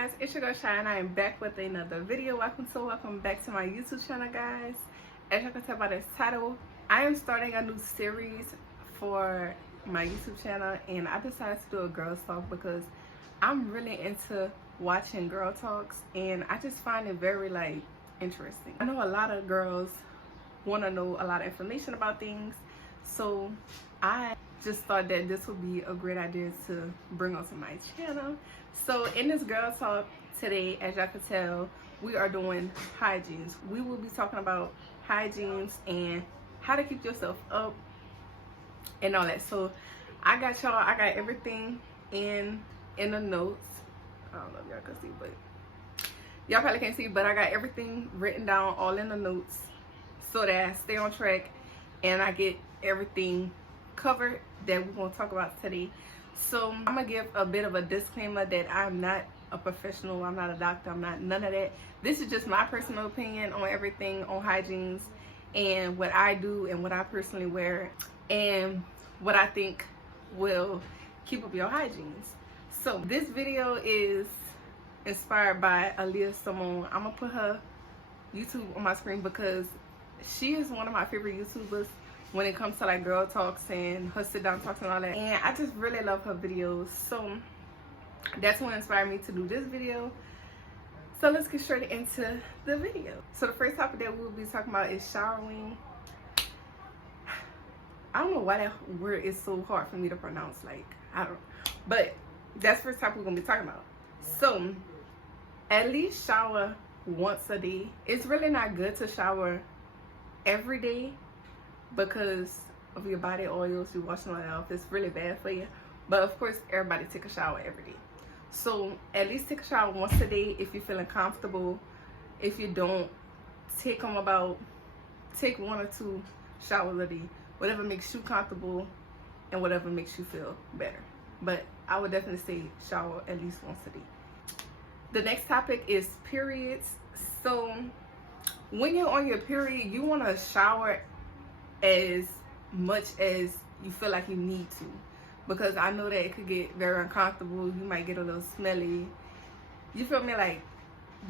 guys, it's your girl Shy and I am back with another video. Welcome back to my YouTube channel, guys. As you can tell by this title, I am starting a new series for my YouTube channel, and I decided to do a girls talk because I'm really into watching girl talks and I just find it very interesting. I know a lot of girls want to know a lot of information about things, so I just thought that this would be a great idea to bring onto my channel. So in this girl talk today, as y'all can tell, we are doing hygienes. We will be talking about hygienes and how to keep yourself up and all that. So I got everything in the notes. I don't know if y'all can see, but y'all probably can't see, but I got everything written down all in the notes so that I stay on track and I get everything covered that we're going to talk about today. So I'm gonna give a bit of a disclaimer that I'm not a professional, I'm not a doctor, I'm not none of that. This is just my personal opinion on everything on hygienes and what I do and what I personally wear and what I think will keep up your hygienes. So this video is inspired by Aaliyah Simone. I'm gonna put her YouTube on my screen because she is one of my favorite YouTubers when it comes to girl talks and her sit down talks and all that, and I just really love her videos. So that's what inspired me to do this video. So let's get straight into the video. So the first topic that we'll be talking about is showering. I don't know why that word is so hard for me to pronounce, I don't know, but that's the first topic we're gonna be talking about. So at least shower once a day. It's really not good to shower every day because of your body oils, you're washing all that off. It's really bad for you. But of course, everybody take a shower every day. So at least take a shower once a day if you're feeling comfortable. If you don't, take 1 or 2 showers a day. Whatever makes you comfortable and whatever makes you feel better. But I would definitely say shower at least once a day. The next topic is periods. So when you're on your period, you want to shower as much as you feel like you need to, because I know that it could get very uncomfortable. You might get a little smelly. You feel me?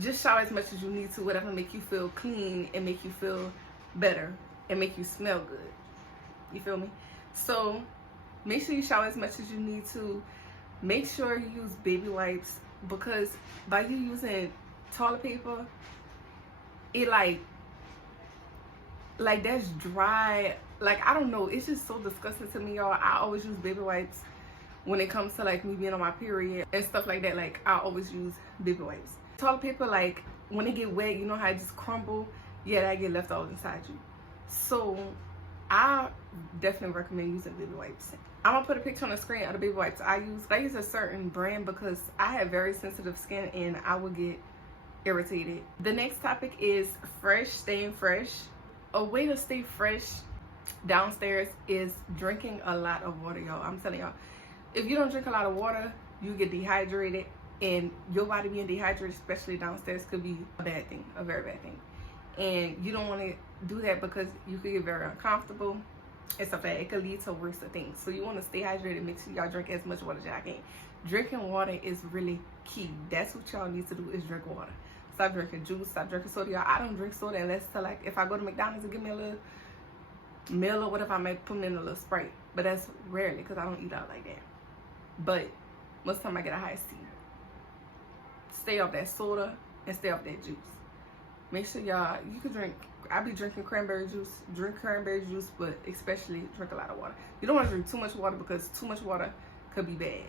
Just shower as much as you need to, whatever make you feel clean and make you feel better and make you smell good. You feel me? So make sure you shower as much as you need to. Make sure you use baby wipes, because by you using toilet paper, it that's dry. I don't know, it's just so disgusting to me, y'all. I always use baby wipes when it comes to me being on my period and stuff like that. I always use baby wipes. Toilet paper, when it get wet, you know how it just crumble? Yeah, that get left all inside you. So I definitely recommend using baby wipes. I'm gonna put a picture on the screen of the baby wipes I use. I use a certain brand because I have very sensitive skin and I will get irritated. The next topic is staying fresh. A way to stay fresh downstairs is drinking a lot of water, y'all. I'm telling y'all, if you don't drink a lot of water, you get dehydrated, and your body being dehydrated, especially downstairs, could be a bad thing, a very bad thing. And you don't want to do that because you could get very uncomfortable and stuff like that. It could lead to worse things. So you want to stay hydrated. Make sure y'all drink as much water as y'all can. Drinking water is really key. That's what y'all need to do, is drink water. Stop drinking juice, stop drinking soda. Y'all, I don't drink soda unless if I go to McDonald's and give me a little meal or whatever, I might put me in a little Sprite. But that's rarely because I don't eat out like that. But most of the time I get a iced tea. Stay off that soda and stay off that juice. Make sure y'all, you can drink, I be drinking cranberry juice, but especially drink a lot of water. You don't want to drink too much water because too much water could be bad.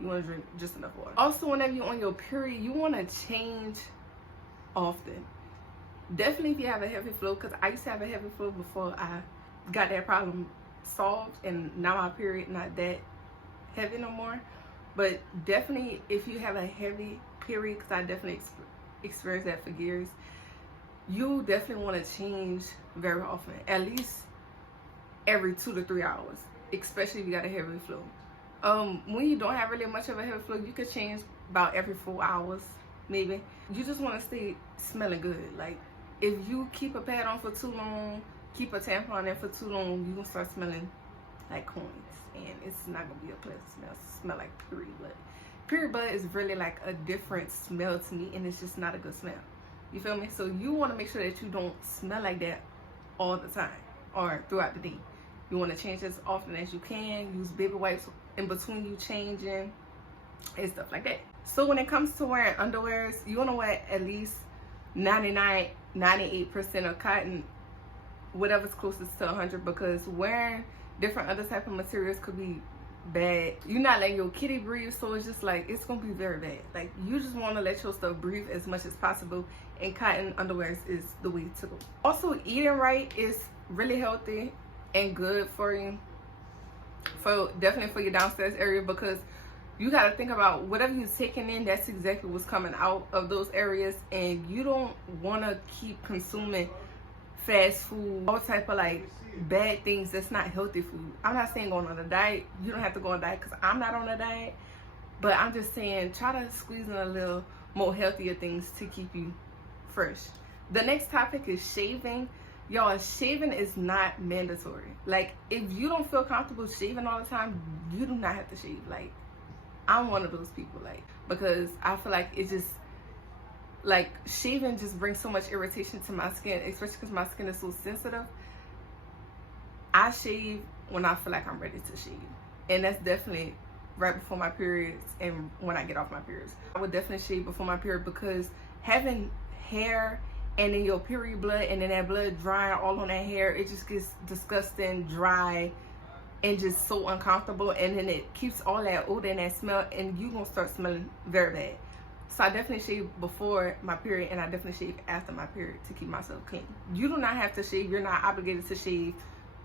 You want to drink just enough water. Also, whenever you're on your period, you want to change often. Definitely if you have a heavy flow, because I used to have a heavy flow before I got that problem solved, and now my period not that heavy no more. But definitely if you have a heavy period, because I definitely experienced that for years, you definitely want to change very often, at least every 2 to 3 hours, especially if you got a heavy flow. When you don't have really much of a heavy flow, you could change about every 4 hours maybe. You just want to stay smelling good. If you keep a pad on for too long, keep a tampon in for too long, you're gonna start smelling like coins, and it's not gonna be a pleasant smell. Smell like puree. But period blood is really like a different smell to me, and it's just not a good smell. You feel me? So you want to make sure that you don't smell like that all the time or throughout the day. You want to change as often as you can. Use baby wipes in between you changing and stuff like that. So when it comes to wearing underwears, you want to wear at least 98% of cotton, whatever's closest to 100, because wearing different other type of materials could be bad. You're not letting your kitty breathe, so it's just like, it's gonna be very bad. Like, you just want to let your stuff breathe as much as possible, and cotton underwears is the way to go. Also, eating right is really healthy and good for you, for definitely for your downstairs area, because you got to think about whatever you're taking in, that's exactly what's coming out of those areas. And you don't want to keep consuming fast food, all type of like bad things that's not healthy food. I'm not saying going on a diet. You don't have to go on a diet, because I'm not on a diet. But I'm just saying, try to squeeze in a little more healthier things to keep you fresh. The next topic is shaving. Y'all, shaving is not mandatory. Like, if you don't feel comfortable shaving all the time, you do not have to shave. Like, I'm one of those people, like, because I feel like it just, like, shaving just brings so much irritation to my skin, especially because my skin is so sensitive. I shave when I feel like I'm ready to shave, and that's definitely right before my periods and when I get off my periods. I would definitely shave before my period, because having hair and then your period blood and then that blood drying all on that hair, it just gets disgusting, dry, and just so uncomfortable, and then it keeps all that odor and that smell, and you gonna start smelling very bad. So I definitely shave before my period, and I definitely shave after my period to keep myself clean. You do not have to shave. You're not obligated to shave.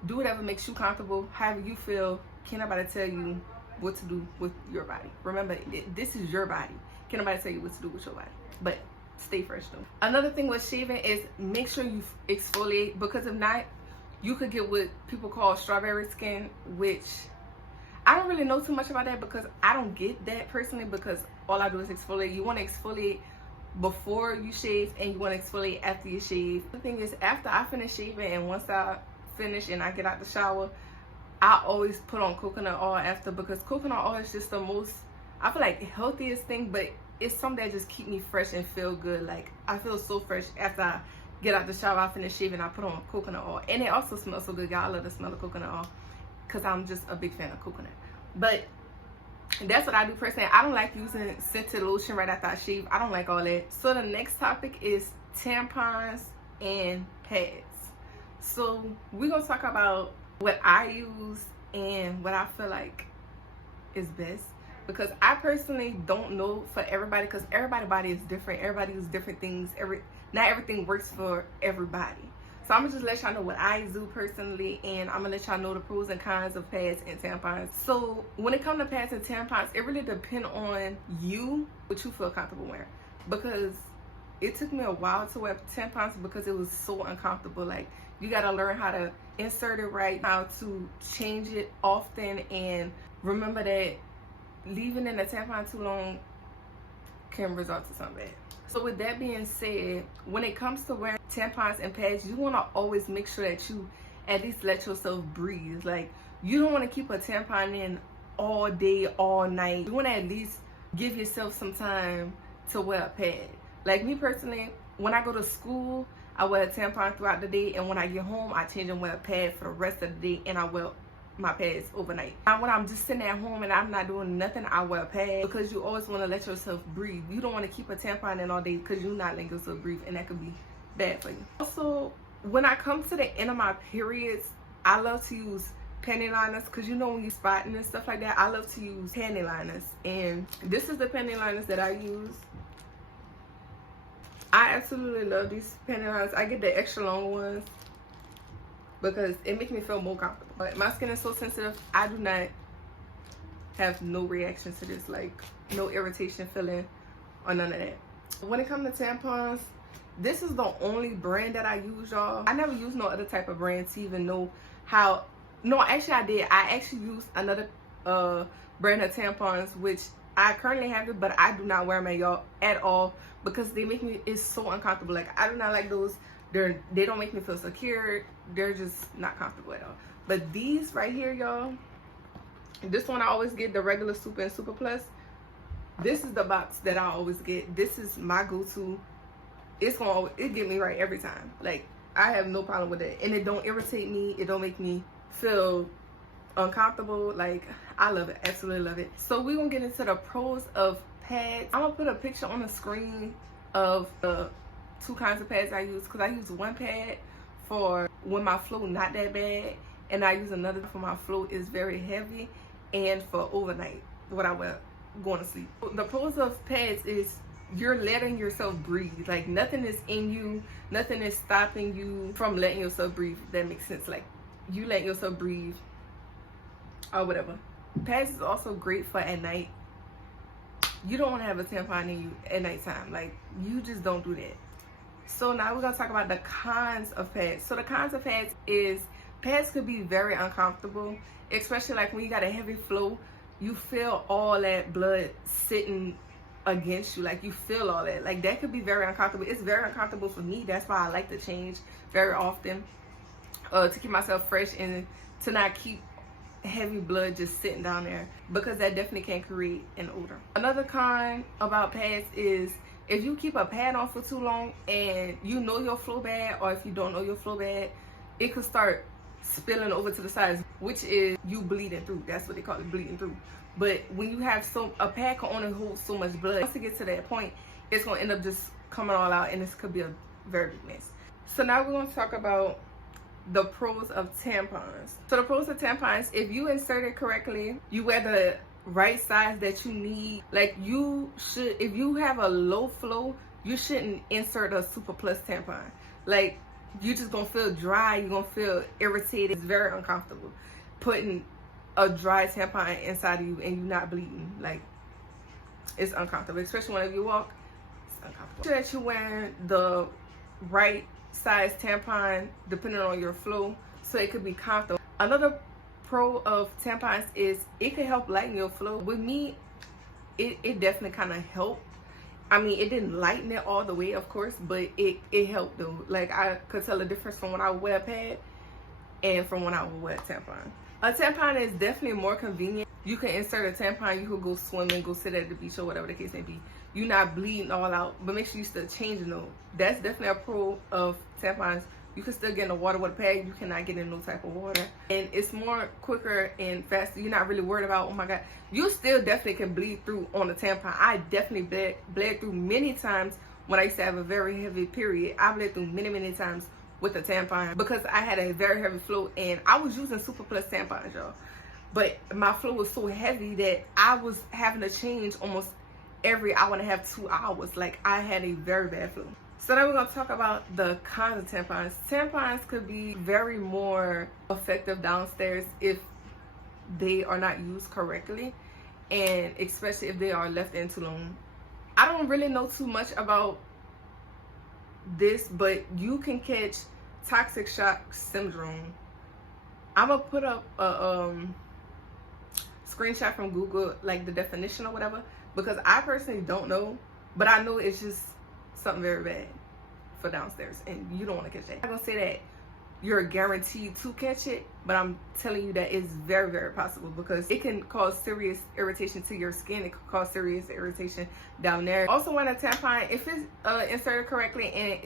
Do whatever makes you comfortable, however you feel. Can't nobody tell you what to do with your body. Remember, this is your body. Can't nobody tell you what to do with your body. But stay fresh though. Another thing with shaving is make sure you exfoliate, because if not, you could get what people call strawberry skin, which I don't really know too much about that, because I don't get that personally, because all I do is exfoliate. You want to exfoliate before you shave, and you want to exfoliate after you shave. The thing is, after I finish shaving and once I finish and I get out the shower, I always put on coconut oil after, because coconut oil is just the most, I feel like, healthiest thing, but it's something that just keep me fresh and feel good. Like, I feel so fresh after I get out the shower, I finish shaving, I put on coconut oil, and it also smells so good. Y'all, I love the smell of coconut oil, because I'm just a big fan of coconut. But that's what I do personally. I don't like using scented lotion right after I shave. I don't like all that. So the next topic is tampons and pads. So we're gonna talk about what I use and what I feel like is best, because I personally don't know for everybody, because everybody's body is different. Everybody uses different things. Not everything works for everybody. So I'm gonna just let y'all know what I do personally, and I'm gonna let y'all know the pros and cons of pads and tampons. So when it comes to pads and tampons, it really depends on you, what you feel comfortable wearing, because it took me a while to wear tampons because it was so uncomfortable. Like, you gotta learn how to insert it right, how to change it often, and remember that leaving in a tampon too long can result to something bad. So with that being said, when it comes to wearing tampons and pads, you want to always make sure that you at least let yourself breathe. Like, you don't want to keep a tampon in all day, all night. You want to at least give yourself some time to wear a pad. Like me personally, when I go to school, I wear a tampon throughout the day, and when I get home, I change and wear a pad for the rest of the day, and I wear my pads overnight. And when I'm just sitting at home and I'm not doing nothing, I wear a pad, because you always want to let yourself breathe. You don't want to keep a tampon in all day, because you're not letting yourself breathe, and that could be bad for you. Also, when I come to the end of my periods, I love to use panty liners, because you know when you're spotting and stuff like that, I love to use panty liners. And this is the panty liners that I use. I absolutely love these panty liners. I get the extra long ones because it makes me feel more comfortable. But my skin is so sensitive, I do not have no reaction to this, like no irritation feeling or none of that. When it comes to tampons, this is the only brand that I use, y'all. I never used no other type of brand to even know how. No, actually I did. I actually used another brand of tampons, which I currently have it, but I do not wear them, y'all, at all, because they make me, it's so uncomfortable. Like, I do not like those. They don't make me feel secure. They're just not comfortable at all. But these right here, y'all, this one I always get, the regular Super and Super Plus. This is the box that I always get. This is my go-to. It get me right every time. Like, I have no problem with it, and it don't irritate me. It don't make me feel uncomfortable. Like, I love it, absolutely love it. So we're gonna get into the pros of pads. I'm gonna put a picture on the screen of the two kinds of pads I use, because I use one pad for when my flow not that bad, and I use another for my flow is very heavy, and for overnight, what I wear going to sleep. The pros of pads is you're letting yourself breathe. Like, nothing is in you, nothing is stopping you from letting yourself breathe. If that makes sense. Like, you let yourself breathe or whatever. Pads is also great for at night. You don't want to have a tampon in you at nighttime. Like, you just don't do that. So now we're gonna talk about the cons of pads. So the cons of pads is pads could be very uncomfortable, especially like when you got a heavy flow. You feel all that blood sitting against you. Like, you feel all that. Like, that could be very uncomfortable. It's very uncomfortable for me. That's why I like to change very often, to keep myself fresh and to not keep heavy blood just sitting down there, because that definitely can create an odor. Another con about pads is if you keep a pad on for too long and you know your flow bad, or if you don't know your flow bad, it could start spilling over to the sides, which is you bleeding through. That's what they call it, bleeding through. But when you have a pad can only hold so much blood. Once it gets to that point, it's gonna end up just coming all out, and this could be a very big mess. So now we're gonna talk about the pros of tampons. So the pros of tampons, if you insert it correctly, you wear the right size that you need. Like, you should, if you have a low flow, you shouldn't insert a super plus tampon. Like, you just gonna feel dry, you're gonna feel irritated. It's very uncomfortable putting a dry tampon inside of you and you're not bleeding. Like, it's uncomfortable, especially whenever you walk. It's uncomfortable. Make sure that you're wearing the right size tampon depending on your flow, so it could be comfortable. Another pro of tampons is it can help lighten your flow. With me, it definitely kind of helped. I mean, it didn't lighten it all the way, of course, but it helped though. Like, I could tell the difference from when I would wear a pad and from when I would wear a tampon. A tampon is definitely more convenient. You can insert a tampon, you could go swimming, go sit at the beach, or whatever the case may be. You're not bleeding all out, but make sure you still changing though. That's definitely a pro of tampons. You can still get in the water with a pad. You cannot get in no type of water. And it's more quicker and faster. You're not really worried about, oh my God. You still definitely can bleed through on a tampon. I definitely bled through many times when I used to have a very heavy period. I bled through many times with a tampon because I had a very heavy flow, and I was using Super Plus tampons, y'all. But my flow was so heavy that I was having to change almost every hour and a half, 2 hours. Like, I had a very bad flow. So now we're going to talk about the cons of tampons. Tampons could be very more effective downstairs if they are not used correctly, and especially if they are left in too long. I don't really know too much about this, but you can catch toxic shock syndrome. I'm going to put up a screenshot from Google, like the definition or whatever, because I personally don't know, but I know it's just something very bad for downstairs, and you don't want to catch that. I'm not gonna say that you're guaranteed to catch it, but I'm telling you that it's very possible, because it can cause serious irritation to your skin. It could cause serious irritation down there. Also, when a tampon, if it's inserted correctly and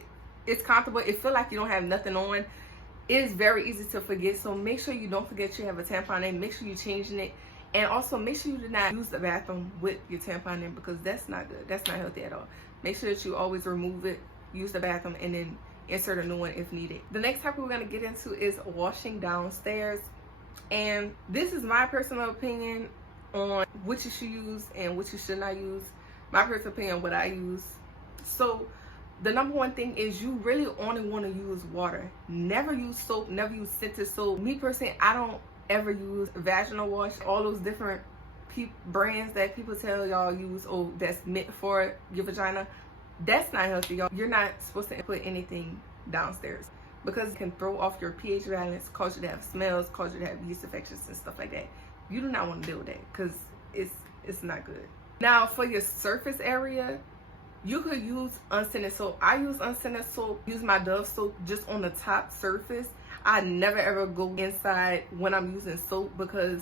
it's comfortable, it feel like you don't have nothing on, it's very easy to forget. So make sure you don't forget you have a tampon in. Make sure you're changing it. And also make sure you do not use the bathroom with your tampon in, because that's not good. That's not healthy at all. Make sure that you always remove it, use the bathroom, and then insert a new one if needed. The next topic we're going to get into is washing downstairs. And this is my personal opinion on what you should use and what you should not use. My personal opinion on what I use. So the number one thing is you really only want to use water. Never use soap, never use scented soap. Me personally, I don't ever use vaginal wash. All those different brands that people tell y'all use, oh, that's meant for your vagina, that's not healthy, y'all. You're not supposed to put anything downstairs, because it can throw off your pH balance, cause you to have smells, cause you to have yeast infections and stuff like that. You do not want to deal with that, because it's not good. Now, for your surface area, you could use unscented soap. I use unscented soap, use my Dove soap just on the top surface. I never ever go inside when I'm using soap, because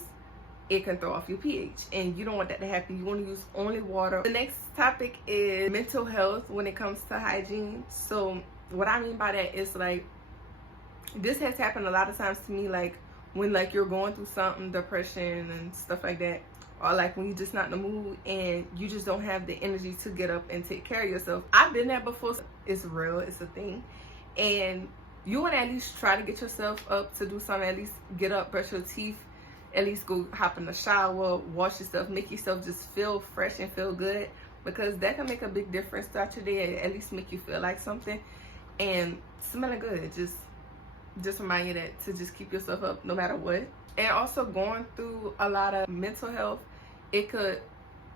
it can throw off your pH, and you don't want that to happen. You want to use only water. The next topic is mental health when it comes to hygiene. So what I mean by that is, like, this has happened a lot of times to me, like when like you're going through something, depression and stuff like that, or like when you're just not in the mood and you just don't have the energy to get up and take care of yourself. I've been there before. It's real, it's a thing, and you want to at least try to get yourself up to do something. At least get up, brush your teeth, at least go hop in the shower, wash yourself, make yourself just feel fresh and feel good, because that can make a big difference throughout your day, and at least make you feel like something. And smelling good just remind you that to just keep yourself up no matter what. And also, going through a lot of mental health, it could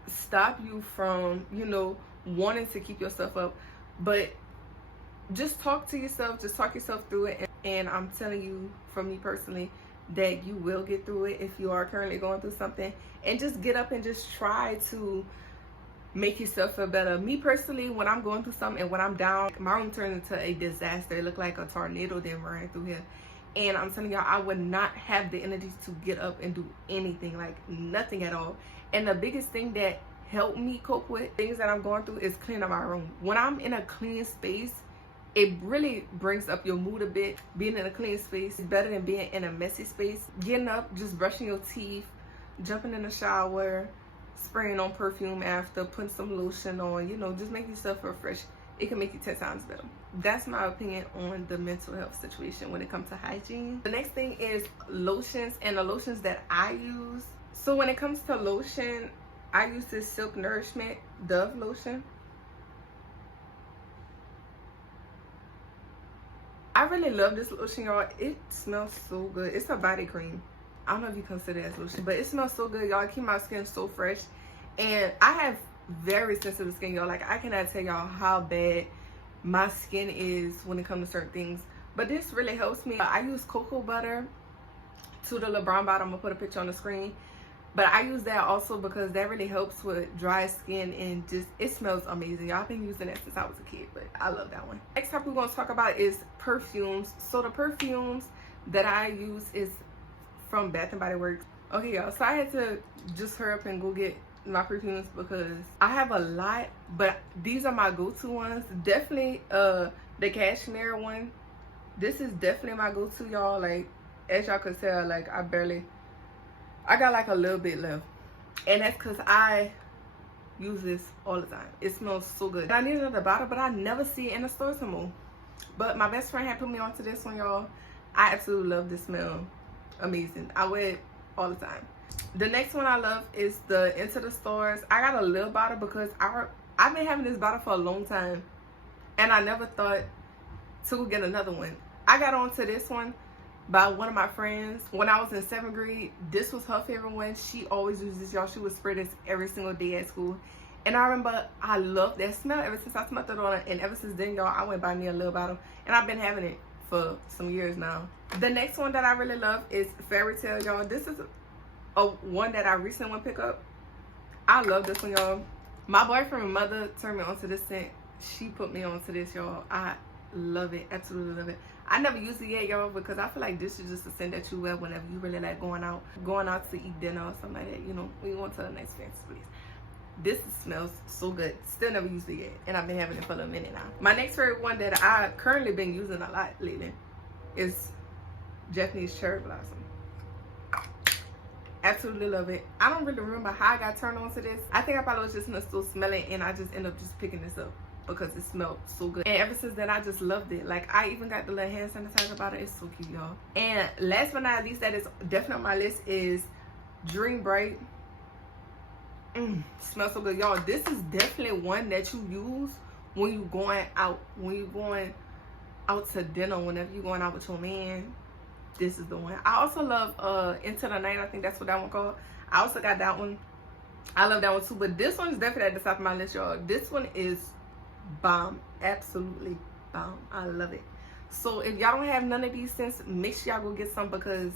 stop you from, you know, wanting to keep yourself up. But just talk to yourself, just talk yourself through it. And I'm telling you, from me personally, that you will get through it if you are currently going through something. And just get up and just try to make yourself feel better. Me personally, when I'm going through something and when I'm down, my room turns into a disaster. It looked like a tornado then ran through here. And I'm telling y'all, I would not have the energy to get up and do anything, like nothing at all. And the biggest thing that helped me cope with things that I'm going through is cleaning up my room. When I'm in a clean space, it really brings up your mood a bit. Being in a clean space is better than being in a messy space. Getting up, just brushing your teeth, jumping in the shower, spraying on perfume after, putting some lotion on, you know, just make yourself feel fresh. It can make you 10 times better. That's my opinion on the mental health situation when it comes to hygiene. The next thing is lotions, and the lotions that I use. So when it comes to lotion, I use this Silk Nourishment Dove lotion. I really love this lotion, y'all. It smells so good. It's a body cream. I don't know if you consider it as lotion, but it smells so good, y'all. It keeps my skin so fresh. And I have very sensitive skin, y'all. Like, I cannot tell y'all how bad my skin is when it comes to certain things. But this really helps me. I use cocoa butter to the LeBron bottle. I'm gonna put a picture on the screen. But I use that also because that really helps with dry skin, and just, it smells amazing. Y'all, I've been using that since I was a kid, but I love that one. Next topic we're gonna talk about is perfumes. So the perfumes that I use is from Bath and Body Works. Okay, y'all, so I had to just hurry up and go get my perfumes because I have a lot, but these are my go-to ones. Definitely the cashmere one. This is definitely my go-to, y'all. Like, as y'all could tell, like, I got like a little bit left, and that's because I use this all the time. It smells so good. I need another bottle, but I never see it in the stores anymore. But my best friend had put me onto this one, y'all. I absolutely love this smell. Amazing. I wear it all the time. The next one I love is the Into the Stars. I got a little bottle because I've been having this bottle for a long time, and I never thought to get another one. I got onto this one by one of my friends when I was in 7th grade. This was her favorite one. She always uses this, y'all. She would spray this every single day at school, and I remember I loved that smell ever since I smelled it on it. And ever since then, y'all, I went buy me a little bottle, and I've been having it for some years now. The next one that I really love is Fairy Tale, y'all. This is a one that I recently went pick up. I love this one, y'all. My boyfriend and mother turned me onto this scent. She put me onto this, y'all. I love it, absolutely love it. I never used it yet, y'all, because I feel like this is just a scent that you wear whenever you really like going out to eat dinner or something like that, you know, when you want to a nice fancy place. This smells so good. Still never used it yet, and I've been having it for a minute now. My next favorite one that I currently been using a lot lately is Japanese Cherry Blossom. Absolutely love it. I don't really remember how I got turned on to this. I think I probably was just in the store smelling, and I just ended up just picking this up because it smelled so good. And ever since then, I just loved it. Like, I even got the little hand sanitizer bottle. It's so cute, y'all. And last but not least, that is definitely on my list, is Dream Bright. Smells so good, y'all. This is definitely one that you use when you going out, when you going out to dinner, whenever you're going out with your man. This is the one. I also love Into the Night. I think that's what that one called. I also got that one. I love that one too. But this one is definitely at the top of my list, y'all. This one is bomb. Absolutely bomb. I love it. So if y'all don't have none of these scents, make sure y'all go get some, because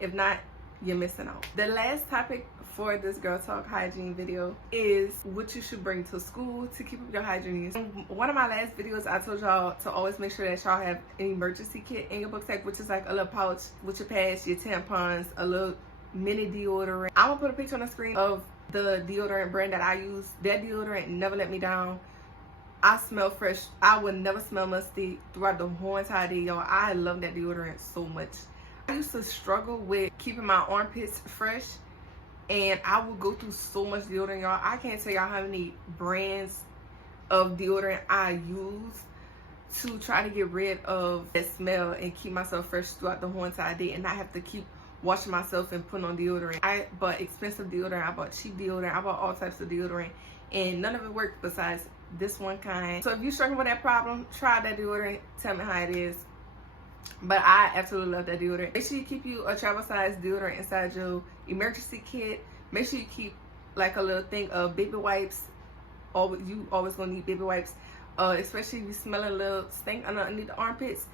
if not, you're missing out. The last topic for this Girl Talk hygiene video is what you should bring to school to keep up your hygiene. In one of my last videos, I told y'all to always make sure that y'all have an emergency kit in your book bag, which is like a little pouch with your pads, your tampons, a little mini deodorant. I'm gonna put a picture on the screen of the deodorant brand that I use. That deodorant never let me down. I smell fresh. I would never smell musty throughout the whole entire day, y'all. I love that deodorant so much. I used to struggle with keeping my armpits fresh, and I would go through so much deodorant, y'all. I can't tell y'all how many brands of deodorant I use to try to get rid of that smell and keep myself fresh throughout the whole entire day and not have to keep washing myself and putting on deodorant. I bought expensive deodorant, I bought cheap deodorant, I bought all types of deodorant, and none of it worked besides this one kind. So if you're struggling with that problem, try that deodorant, tell me how it is. But I absolutely love that deodorant. Make sure you keep you a travel size deodorant inside your emergency kit. Make sure you keep like a little thing of baby wipes. You always gonna need baby wipes, especially if you smell a little stink underneath the armpits.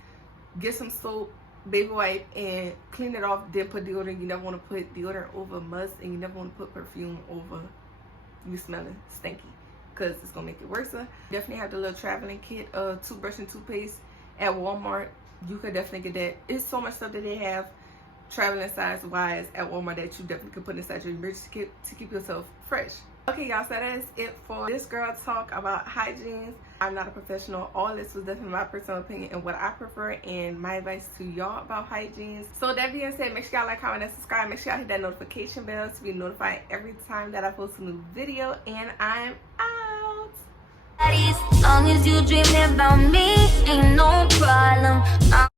Get some soap, baby wipe, and clean it off, then put deodorant. You never want to put deodorant over must, and you never want to put perfume over you smelling stinky, because it's gonna make it worse. Definitely have the little traveling kit, toothbrush and toothpaste at Walmart. You could definitely get that. It's so much stuff that they have traveling size wise at Walmart that you definitely could put inside your emergency kit to keep yourself fresh. Okay, y'all, so that is it for this girl talk about hygiene. I'm not a professional. All this was definitely my personal opinion and what I prefer and my advice to y'all about hygiene. So that being said, make sure y'all like, comment, and subscribe. Make sure y'all hit that notification bell to be notified every time that I post a new video. And I'm out. As long as you dream about me, ain't no problem.